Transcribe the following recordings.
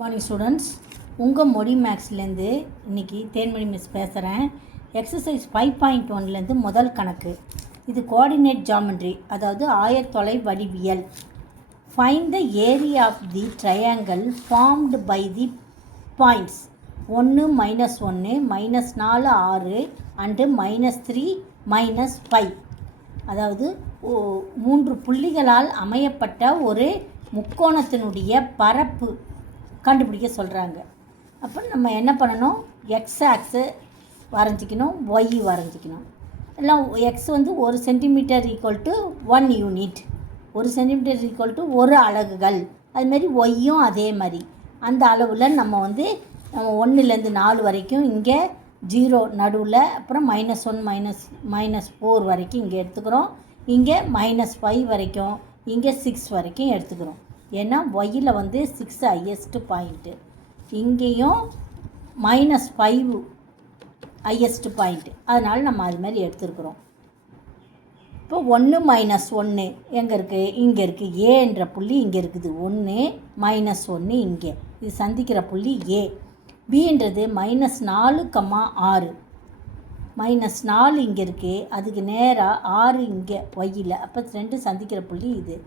Morning students, உங்கள் மொழி மேக்ஸ்லேருந்து இன்றைக்கி தேன்மொழி மிஸ் பேசுகிறேன். எக்ஸசைஸ் 5.1லேருந்து முதல் கணக்கு. இது கோஆர்டினேட் ஜாமெண்ட்ரி, அதாவது ஆயத்தொலை வடிவியல். Find the area of the triangle formed by the points 1 -1 -4 6 and -3 -5. அதாவது 3 புள்ளிகளால் அமையப்பட்ட ஒரு முக்கோணத்தினுடைய பரப்பு கண்டுபிடிக்க சொல்கிறாங்க. அப்போ நம்ம என்ன பண்ணணும், எக்ஸ் ஆக்ஸு வரைஞ்சிக்கணும், ஒய் வரைஞ்சிக்கணும். எல்லாம் எக்ஸ் வந்து 1 centimetre equal to 1 unit, 1 centimetre equal to 1 அலகுகள். அதுமாரி ஒய்யும் அதே மாதிரி அந்த அளவில் நம்ம வந்து 1லேருந்து 4 வரைக்கும் இங்கே 0 நடுவில், அப்புறம் -1 -4 வரைக்கும் இங்கே எடுத்துக்கிறோம். இங்கே -5 வரைக்கும், இங்கே 6 வரைக்கும் எடுத்துக்கிறோம். ஏன்னா ஒய்யில் வந்து 6 ஹையஸ்ட்டு பாயிண்ட்டு, இங்கேயும் -5 ஹையஸ்ட்டு பாயிண்ட்டு. அதனால் நம்ம அது மாதிரி எடுத்துருக்குறோம். இப்போ 1 -1 எங்கே இருக்குது, இங்கே இருக்குது. ஏன்ற புள்ளி இங்கே இருக்குது. 1 -1 இங்கே, இது சந்திக்கிற புள்ளி ஏ. பின்றது -4, 6 -4 இங்கே இருக்குது, அதுக்கு நேராக 6 இங்கே ஒய்யில். அப்போ 2 சந்திக்கிற புள்ளி இது.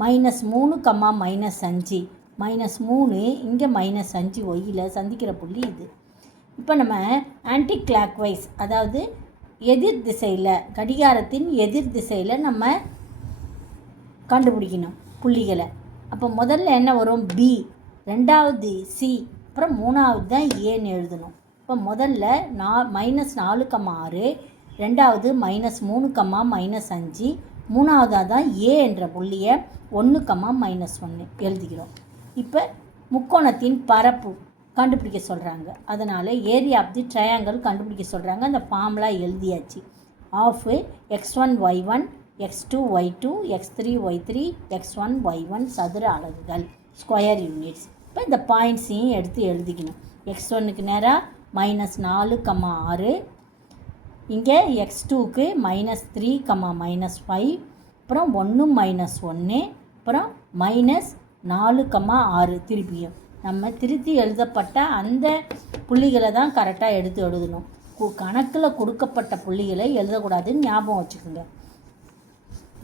-3, -5 -3 இங்கே -5 ஒய்யில் சந்திக்கிற புள்ளி இது. இப்போ நம்ம ஆன்டி கிளாக் வைஸ், அதாவது எதிர் திசையில், கடிகாரத்தின் எதிர் திசையில் நம்ம கண்டுபிடிக்கணும் புள்ளிகளை. அப்போ முதல்ல என்ன வரும், பி, ரெண்டாவது சி, அப்புறம் மூணாவது தான் ஏன்னு எழுதணும். இப்போ முதல்ல -4, 6, ரெண்டாவது -3, -5, மூணாவதாக தான் ஏ என்ற புள்ளியை 1, -1 எழுதிக்கிறோம். இப்போ முக்கோணத்தின் பரப்பு கண்டுபிடிக்க சொல்கிறாங்க. அதனால் ஏரியா ஆஃப் தி ட்ரையாங்கிள் கண்டுபிடிக்க சொல்கிறாங்க. அந்த ஃபார்முலா எழுதியாச்சு. Of x1 y1 x2 y2 x3 y3 x1 y1 சதுர அலகுகள், ஸ்கொயர் யூனிட்ஸ். இப்போ இந்த பாயிண்ட்ஸையும் எடுத்து எழுதிக்கணும். x1க்கு நேராக -4, 6, இங்கே x2க்கு -3, -5, அப்புறம் 1 -1, அப்புறம் -4, 6. திருப்பியும் நம்ம திருத்தி எழுதப்பட்ட அந்த புள்ளிகளை தான் கரெக்டாக எடுத்து எழுதணும். கணக்கில் கொடுக்கப்பட்ட புள்ளிகளை எழுதக்கூடாதுன்னு ஞாபகம் வச்சுக்கோங்க.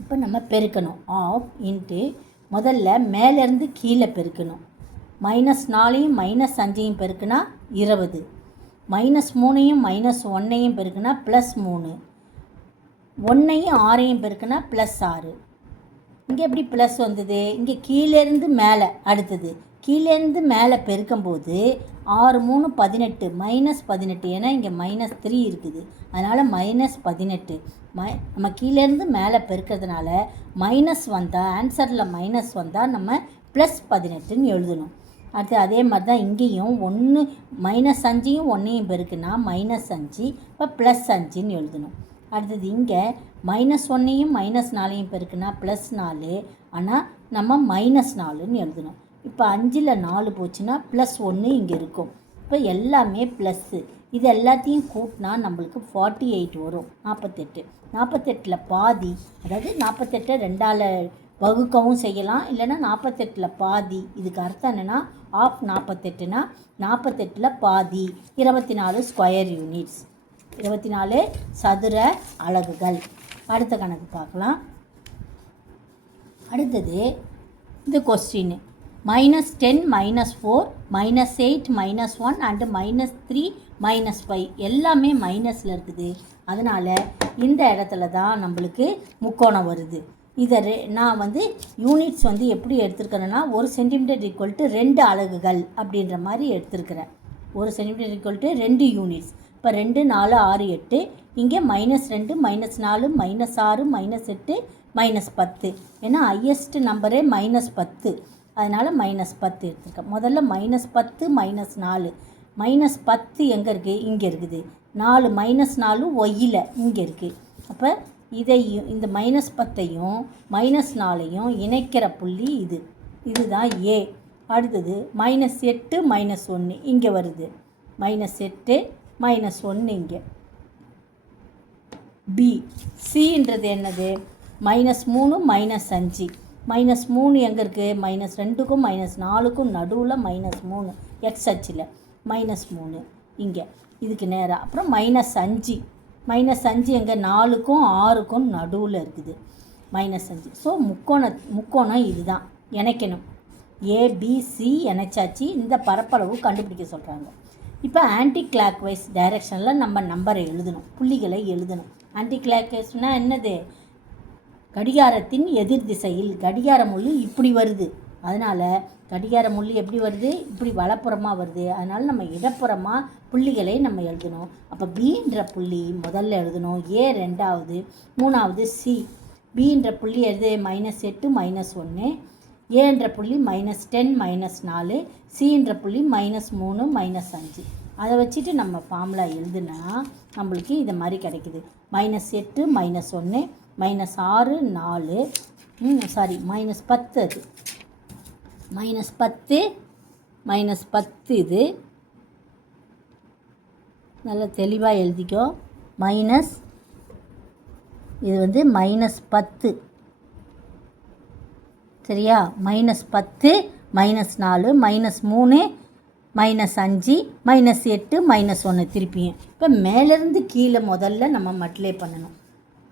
இப்போ நம்ம பெருக்கணும். ஆஃப் இன்ட்டு முதல்ல மேலேருந்து கீழே பெருக்கணும். -4யும் -5யும் பெருக்குனா 20, -3யும் -1யும் பெருக்குனா +3, 1யும் 6யும் பெருக்குனா +6. இங்கே எப்படி ப்ளஸ் வந்தது, இங்கே கீழேருந்து மேலே, அடுத்தது கீழேருந்து மேலே பெருக்கும்போது 6 3 18, -18, ஏன்னா இங்கே -3 இருக்குது, அதனால் -18. நம்ம கீழேருந்து மேலே பெருக்கிறதுனால மைனஸ் வந்தால், ஆன்சரில் மைனஸ் வந்தால் நம்ம +18ன்னு எழுதணும். அடுத்து அதே மாதிரி தான் இங்கேயும் 1 -5யும் 1யும் பெருக்குனா -5, இப்போ +5ன்னு எழுதணும். அடுத்தது இங்கே -1யும் -4யும் பெருக்குனா +4, ஆனால் நம்ம -4ன்னு எழுதணும். இப்போ 5ல் 4 போச்சுன்னா +1 இங்கே இருக்கும். இப்போ எல்லாமே ப்ளஸ்ஸு. இது எல்லாத்தையும் கூட்டினா நம்மளுக்கு 48 வரும். 48ல் பாதி, அதாவது 48 2ஆல் வகுக்கவும் செய்யலாம், இல்லைன்னா 48ல் பாதி. இதுக்கு அர்த்தம் என்னென்னா ஆஃப் 48னா 48ல் பாதி 24 ஸ்கொயர் யூனிட்ஸ், 24 சதுர அலகுகள். அடுத்த கணக்கு பார்க்கலாம். அடுத்தது இந்த கொஸ்டின் -10 -4 -8 -1 அண்டு -3 -5 எல்லாமே மைனஸில் இருக்குது. அதனால் இந்த இடத்துல தான் நம்மளுக்கு முக்கோணம் வருது. இதை நான் வந்து யூனிட்ஸ் வந்து எப்படி எடுத்துருக்கிறேன்னா, 1 சென்டிமீட்டர் ஈக்குவல் டு 2 அலகுகள் அப்படின்ற மாதிரி எடுத்துருக்கிறேன். 1 சென்டிமீட்டர் ஈக்குவல் டு 2 யூனிட்ஸ். இப்போ 2 4 6 8, இங்கே -2 -4 -6 -8 -10, ஏன்னா ஹையஸ்ட் நம்பரே -10, அதனால் -10 எடுத்துருக்கேன். முதல்ல -10 -4, -10 எங்கே இருக்குது, இங்கே இருக்குது. 4 -4 ஒய்யில் இங்கே இருக்குது. அப்போ இதையும் இந்த -10யும் -4யும் இணைக்கிற புள்ளி இது, இதுதான் ஏ. அடுத்தது -8 -1 இங்கே வருது, -8 -1 இங்கே. பி, சின்றது என்னது, -3 -5, -3 எங்கே இருக்குது? -2க்கும் -4க்கும் நடுவில் -3 எக்ஸ் அச்சில் -3 இங்கே இதுக்கு நேராக. அப்புறம் -5 -5 எங்கே? 4க்கும் 6க்கும் நடுவில் இருக்குது -5. ஸோ முக்கோணம் இதுதான் இணைக்கணும். ஏபிசி இணைச்சாச்சு. இந்த பரப்பளவு கண்டுபிடிக்க சொல்கிறாங்க. இப்போ ஆன்டி கிளாக் வைஸ் டைரெக்ஷனில் நம்ம நம்பரை எழுதணும், புள்ளிகளை எழுதணும். ஆன்டி கிளாக் வைஸ்னால் என்னது? கடிகாரத்தின் எதிர் திசையில். கடிகார முள் இப்படி வருது, அதனால் கடிகார முள் எப்படி வருது? இப்படி வலப்புறமாக வருது. அதனால் நம்ம இடப்புறமாக புள்ளிகளை நம்ம எழுதணும். அப்போ பின்ற புள்ளி முதல்ல எழுதணும், ஏ ரெண்டாவது, மூணாவது சி. பின்ற புள்ளி எழுது -8 -1, ஏன்ற புள்ளி -10 -4, சின்ற புள்ளி -3 -5. அதை வச்சுட்டு நம்ம ஃபார்முலா எழுதுனா நம்மளுக்கு இது மாதிரி கிடைக்குது. -8 -1 -6 4 சாரி -10 அது -10 இது நல்லா தெளிவாக எழுதிக்கோ. இது வந்து -10 சரியா? -10 -4 -3 -5 -8 -1 திருப்பியும். இப்போ மேலேருந்து கீழே முதல்ல நம்ம மல்டிப்ளை பண்ணணும்.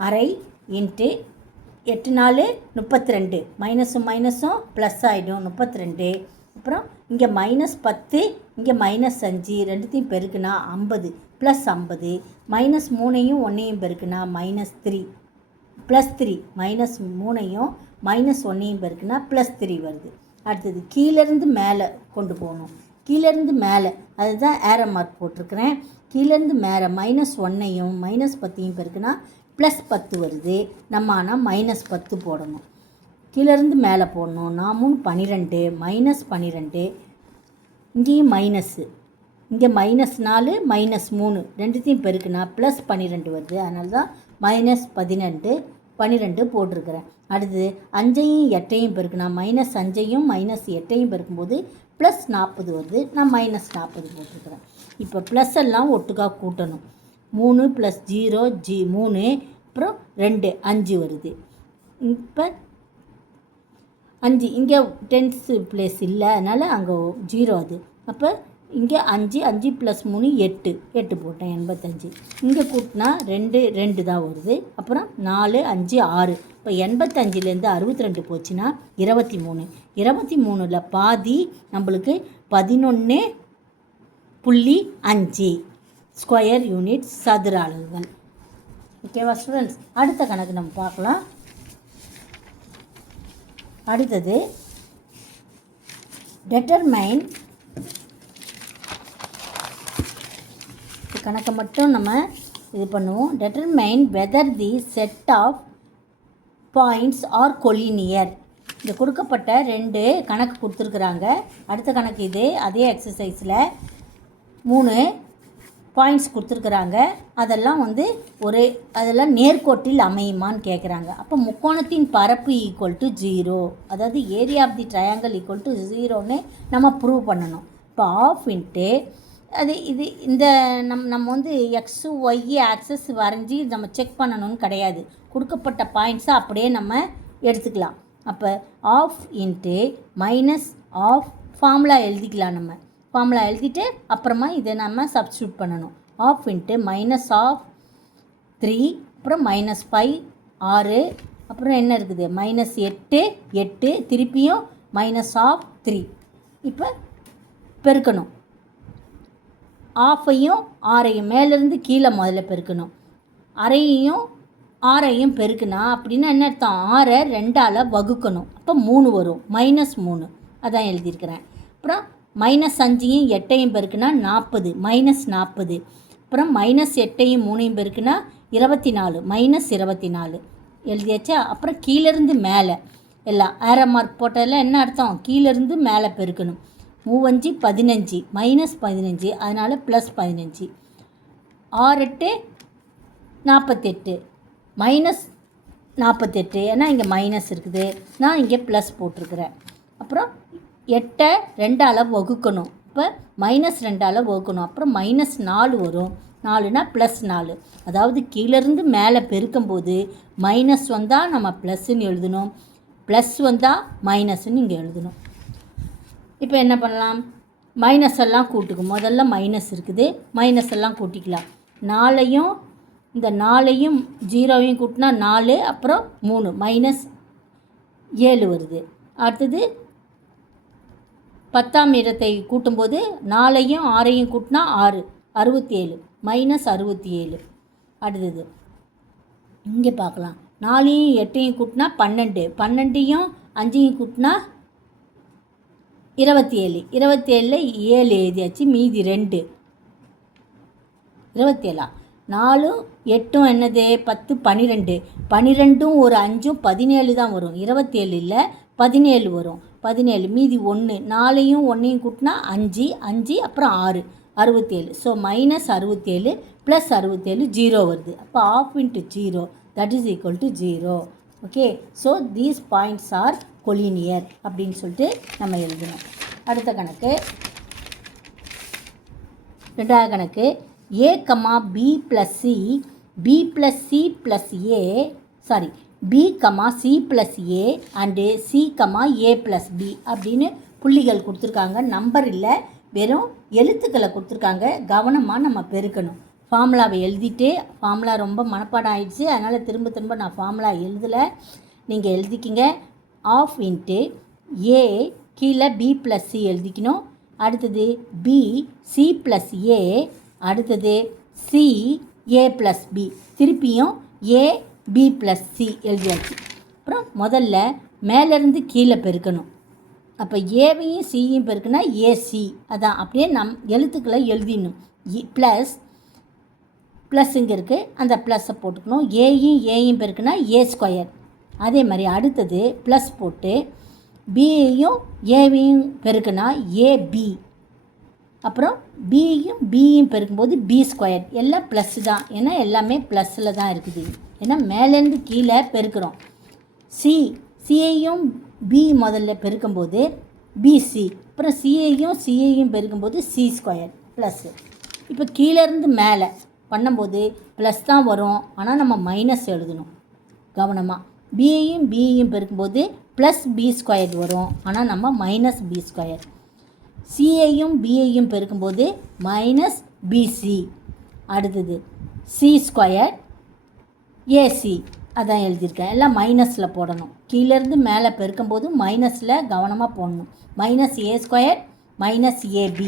அரை இன்ட்டு 8 4 32, மைனஸும் மைனஸும் ப்ளஸ் ஆகிடும் 32. அப்புறம் இங்கே -10 இங்கே -5 ரெண்டுத்தையும் பெருக்குனா 50 ப்ளஸ் 50, -3யும் 1யும் பெருக்குனா -3 ப்ளஸ் 3, -3யும் -1யும் பெருக்குனா +3 வருது. அடுத்தது கீழேருந்து மேலே கொண்டு போகணும். கீழேருந்து மேலே அதுதான் ஏரோ மார்க் போட்டிருக்கிறேன். கீழேருந்து மேலே -1யும் -10யும் பெருக்குனா +10 வருது. நம்ம ஆனால் -10 போடணும். கீழேருந்து மேலே போடணும். 4 12 -12, இங்கேயும் மைனஸு, இங்கே -4 -3 ரெண்டுத்தையும் பெருக்குனா +12 வருது. அதனால தான் -12 போட்டிருக்கிறேன். அடுத்து 5யும் 8யும் பெருக்குனா -5யும் -8யும் பெருக்கும்போது +40 வருது. நான் -40 போட்டிருக்கிறேன். இப்போ ப்ளஸ் எல்லாம் ஒட்டுக்காக கூட்டணும். 3 + 0 3, அப்புறம் 2 5 வருது. இப்போ 5 இங்கே 10th பிளேஸ் இல்லை, அதனால் அங்கே 0 அது. அப்போ இங்கே 5 5 + 3 8 போட்டேன் 85. இங்கே கூட்டினா 2 தான் வருது. அப்புறம் 4 5 6. இப்போ 85லேருந்து 62 போச்சுன்னா 23. 23ல் பாதி நம்மளுக்கு 11.5 ஸ்கொயர் யூனிட் சதுர அலகுகள். ஓகேவா ஸ்டூடெண்ட்ஸ்? அடுத்த கணக்கு நம்ம பார்க்கலாம். அடுத்தது டெட்டர்மைன். கணக்கை மட்டும் நம்ம இது பண்ணுவோம். Determine whether the set of points are collinear. இந்த கொடுக்கப்பட்ட 2 கணக்கு கொடுத்துருக்குறாங்க. அடுத்த கணக்கு இது. அதே எக்ஸசைஸில் 3 பாயிண்ட்ஸ் கொடுத்துருக்குறாங்க. அதெல்லாம் வந்து அதெல்லாம் நேர்கோட்டில் அமையுமான்னு கேட்குறாங்க. அப்போ முக்கோணத்தின் பரப்பு = 0, அதாவது ஏரியா ஆஃப் தி ட்ரையாங்கிள் = 0ன்னு நம்ம ப்ரூவ் பண்ணணும். இப்போ ஆஃப் இன்ட்டு இந்த நம்ம வந்து எக்ஸு ஒய் ஆக்சஸ் வரைஞ்சி நம்ம செக் பண்ணணும்னு கிடையாது. கொடுக்கப்பட்ட பாயிண்ட்ஸை அப்படியே நம்ம எடுத்துக்கலாம். அப்போ ஆஃப் இன்ட்டு -ஆஃப் ஃபார்முலா எழுதிக்கலாம். நம்ம ஃபார்முலா எழுதிட்டு அப்புறமா இதை நம்ம சப்ஸ்டியூட் பண்ணணும். ஆஃப் இன்ட்டு -3, அப்புறம் -5 6, அப்புறம் என்ன இருக்குது -8 திருப்பியும் -3. இப்போ பெருக்கணும். ஆஃபையும் 6ஐயும் மேலேருந்து கீழே முதல்ல பெருக்கணும். அரையையும் 6ஐயும் பெருக்குனா அப்படின்னா என்ன அர்த்தம்? 6ஐ 2ஆல் வகுக்கணும். அப்போ 3 வரும். -3 அதான் எழுதியிருக்கிறேன். அப்புறம் -5யும் 8ஐயும் பெருக்குனா 40 -40. அப்புறம் -8யும் 3ஐயும் பெருக்குனா 24 -24 எழுதியாச்சா? அப்புறம் கீழேருந்து மேலே எல்லாம் ஏரோ மார்க் போட்டதெல்லாம் என்ன அர்த்தம்? கீழேருந்து மேலே பெருக்கணும். 3 5 -15 அதனால் +15. 6 8 48 -48 ஏன்னா இங்கே மைனஸ் இருக்குது, நான் இங்கே ப்ளஸ் போட்டிருக்கிறேன். அப்புறம் 8ஐ 2ஆல் வகுக்கணும். இப்போ -2ஆல் வகுக்கணும். அப்புறம் -4 வரும். 4னா +4. அதாவது கீழேருந்து மேலே பெருக்கும்போது மைனஸ் வந்தால் நம்ம ப்ளஸ்ன்னு எழுதணும், ப்ளஸ் வந்தால் மைனஸ்ன்னு இங்கே எழுதணும். இப்போ என்ன பண்ணலாம், மைனஸ் எல்லாம் கூட்டுக்கும். முதல்ல மைனஸ் இருக்குது, மைனஸ் எல்லாம் கூட்டிக்கலாம். 4ஐயும் இந்த 4ஐயும் 0வையும் கூட்டினா 4, அப்புறம் 3 -7 வருது. அடுத்தது 10ஆம் இடத்தை கூட்டும்போது 4ஐயும் 6ஐயும் கூட்டினா 6, 67 -67. அடுத்தது இங்கே பார்க்கலாம், 4ஐயும் 8ஐயும் கூட்டினா 12, 12ஐயும் 5ஐயும் கூட்டினா 27, 27ல் 7 எழுதியாச்சு, மீதி 2. 27 4 8 என்னது 10 12, 12ம் ஒரு 5ம் 17 தான் வரும். 27 இல்லை 17 வரும். 17 மீதி 1, 4ஐயும் 1ஐயும் கூட்டினா 5, 5 அப்புறம் 6, 67. ஸோ -67 + 67 0 வருது. அப்போ ½ × 0 that is equal to 0. Okay, so these points are collinear அப்படின்னு சொல்லிட்டு நம்ம எழுதணும். அடுத்த கணக்கு, ரெண்டாவது கணக்கு, a, b + c, b + c + a, sorry b, c + a and c, a + b அப்படின்னு புள்ளிகள் கொடுத்துருக்காங்க. நம்பர் இல்லை, வெறும் எழுத்துக்களை கொடுத்துருக்காங்க. கவனமாக நம்ம பெருக்கணும். ஃபார்முலாவை எழுதிட்டு, ஃபார்முலா ரொம்ப மனப்பாடம் ஆகிடுச்சு, அதனால் திரும்ப திரும்ப நான் ஃபார்முலா எழுதலை, நீங்கள் எழுதிக்கிங்க. ½ × a கீழே b + c எழுதிக்கணும். அடுத்தது b c + a, அடுத்தது c a + b, திருப்பியும் a b + c எழுதியாச்சு. அப்புறம் முதல்ல மேலேருந்து கீழே பெருக்கணும். அப்போ ஏவையும் சியும் பெருக்குனா ஏசி, அதான் அப்படியே எழுத்துக்களை எழுதிடணும். ப்ளஸ் இங்கே இருக்குது, அந்த ப்ளஸ்ஸை போட்டுக்கணும். ஏயும் பெருக்குனா a². அதே மாதிரி அடுத்தது ப்ளஸ் போட்டு பியையும் ஏவையும் பெருக்குனா ஏபி, அப்புறம் பியும் பெருக்கும்போது b². எல்லாம் ப்ளஸ் தான், ஏன்னா எல்லாமே ப்ளஸில் தான் இருக்குது. ஏன்னா மேலேருந்து கீழே பெருக்கிறோம். சியையும் பி முதல்ல பெருக்கும்போது பிசி, அப்புறம் சியையும் பெருக்கும்போது c² ப்ளஸ்ஸு. இப்போ கீழேருந்து மேலே பண்ணும்போது ப்ளஸ் தான் வரும், ஆனால் நம்ம மைனஸ் எழுதணும் கவனமாக. பியையும் பெருக்கும்போது +b² வரும், ஆனால் நம்ம -b². சியையும் பியையும் பெருக்கும்போது -bc. அடுத்தது c² ஏசி, அதான் எழுதியிருக்கேன். எல்லாம் மைனஸில் போடணும். கீழேருந்து மேலே பெருக்கும்போது மைனஸில் கவனமாக போடணும். -a² -ab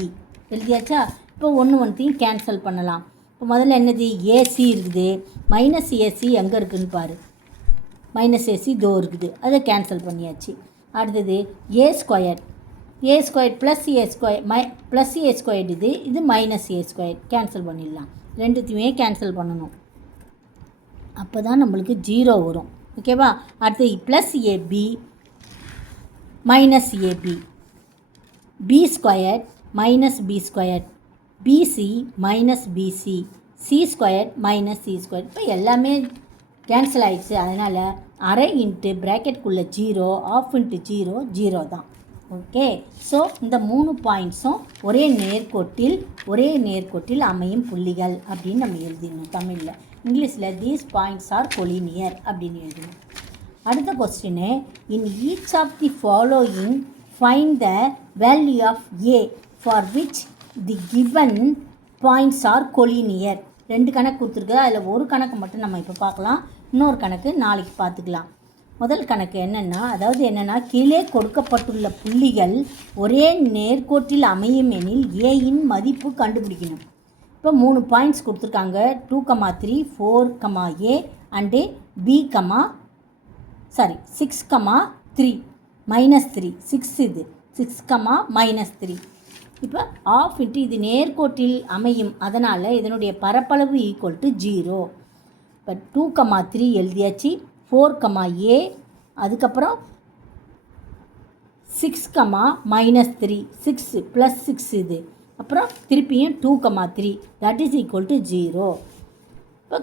எழுதியாச்சா? இப்போ ஒன்றையும் கேன்சல் பண்ணலாம். இப்போ முதல்ல என்னது, ஏசி இருக்குது. -ac எங்கே இருக்குதுன்னு பாரு. -ac தோ இருக்குது, அதை கேன்சல் பண்ணியாச்சு. அடுத்தது a² + a² இது -a² கேன்சல் பண்ணிடலாம். ரெண்டுத்தையுமே கேன்சல் பண்ணணும், அப்போ தான் நம்மளுக்கு 0 வரும். ஓகேவா? அடுத்து +ab -ab, b² -b², bc -bc, c² -c². இப்போ எல்லாமே கேன்சல் ஆகிடுச்சு. அதனால் ½ × ப்ராக்கெட்டுக்குள்ளே 0, ½ × 0 0 தான். ஓகே, ஸோ இந்த 3 பாயிண்ட்ஸும் ஒரே நேர்கோட்டில் அமையும் புள்ளிகள் அப்படின்னு நம்ம எழுதிடணும் தமிழில். இங்கிலீஷில் தீஸ் பாயிண்ட்ஸ் ஆர் கொலினியர் அப்படின்னு எழுதணும். அடுத்த question, in each of the following find the value of a for which the given points are collinear. 2 கணக்கு கொடுத்துருக்கு, அதில் ஒரு கணக்கு மட்டும் நம்ம இப்போ பார்க்கலாம், இன்னொரு கணக்கு நாளைக்கு பார்த்துக்கலாம். முதல் கணக்கு என்னென்னா கீழே கொடுக்கப்பட்டுள்ள புள்ளிகள் ஒரே நேர்கோட்டில் அமையும் எனில் ஏயின் மதிப்பு கண்டுபிடிக்கணும். இப்போ 3 பாயிண்ட்ஸ் கொடுத்துருக்காங்க, 2, 3, 4, a அண்டு b, 6, 3 -3, 6 இது 6, -3. இப்போ ½ × இது நேர்கோட்டில் அமையும், அதனால் இதனுடைய பரப்பளவு = 0. இப்போ 2, 3 எழுதியாச்சு. 4, a, அதுக்கப்புறம் 6, -3, 6 +6 இது, அப்புறம் திருப்பியும் 2, 3 தட் இஸ் ஈக்குவல் டு 0. இப்போ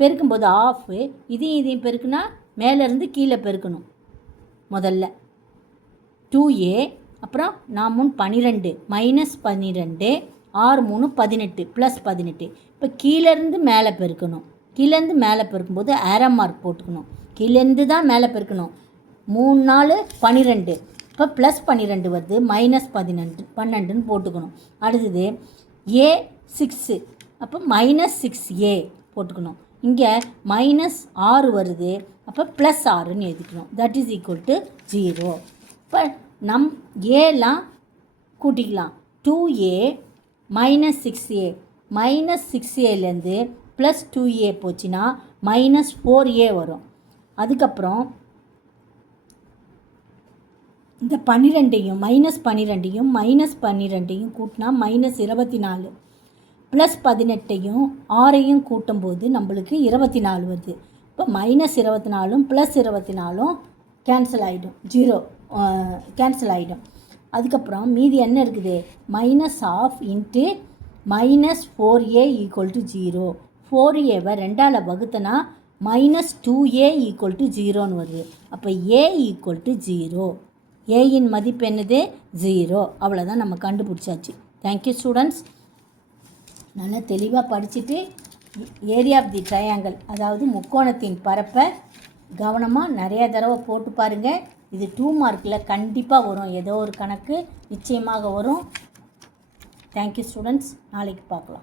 பெருக்கும்போது ½ இதையும் பெருக்குனா மேலேருந்து கீழே பெருக்கணும். முதல்ல 2a, அப்புறம் 4 12 -12, 6 18 +18. இப்போ கீழேருந்து மேலே பெருக்கணும். கீழேருந்து மேலே பெருக்கும்போது ஆரோ மார்க் போட்டுக்கணும். கீழேருந்து தான் மேலே பெருக்கணும். 3 4 12. இப்போ ப்ளஸ் 12 வருது, மைனஸ் 12ன்னு போட்டுக்கணும். அடுத்தது ஏ 6, அப்போ மைனஸ் 6a போட்டுக்கணும். இங்கே மைனஸ் 6 வருது, அப்போ ப்ளஸ் 6ன்னு எழுதிக்கணும். That is equal to 0. இப்போ ஏலாம் கூட்டிக்கலாம். 2a மைனஸ் 6a, மைனஸ் 6aலேருந்து ப்ளஸ் 2a போச்சுன்னா மைனஸ் 4a வரும். அதுக்கப்புறம் இந்த 12ஐயும் மைனஸ் 12ஐயும் கூட்டினா மைனஸ் 24, ப்ளஸ் 18ஐயும் 6ஐயும் கூட்டும்போது நம்மளுக்கு 24 வருது. இப்போ மைனஸ் 24ம் ப்ளஸ் 24ம் கேன்சல் ஆகிடும், 0 கேன்சல் ஆகிடும். அதுக்கப்புறம் மீதி என்ன இருக்குது, minus half into minus 4a equal to 0. 4aவை 2ஆல் வகுத்தனா மைனஸ் 2a ஈக்குவல் டு 0ன்னு வருது. அப்போ a ஈக்குவல் டு 0. ஏயின் மதிப்பு என்னது, 0. அவ்வளோதான், நம்ம கண்டுபிடிச்சாச்சு. Thank you students. நல்லா தெளிவாக படிச்சுட்டு ஏரியா ஆஃப் தி ட்ரையாங்கிள், அதாவது முக்கோணத்தின் பரப்பை கவனமாக நிறைய தடவை போட்டு பாருங்கள். இது 2 மார்க்கில் கண்டிப்பாக வரும், ஏதோ ஒரு கணக்கு நிச்சயமாக வரும். Thank you students. நாளைக்கு பார்க்கலாம்.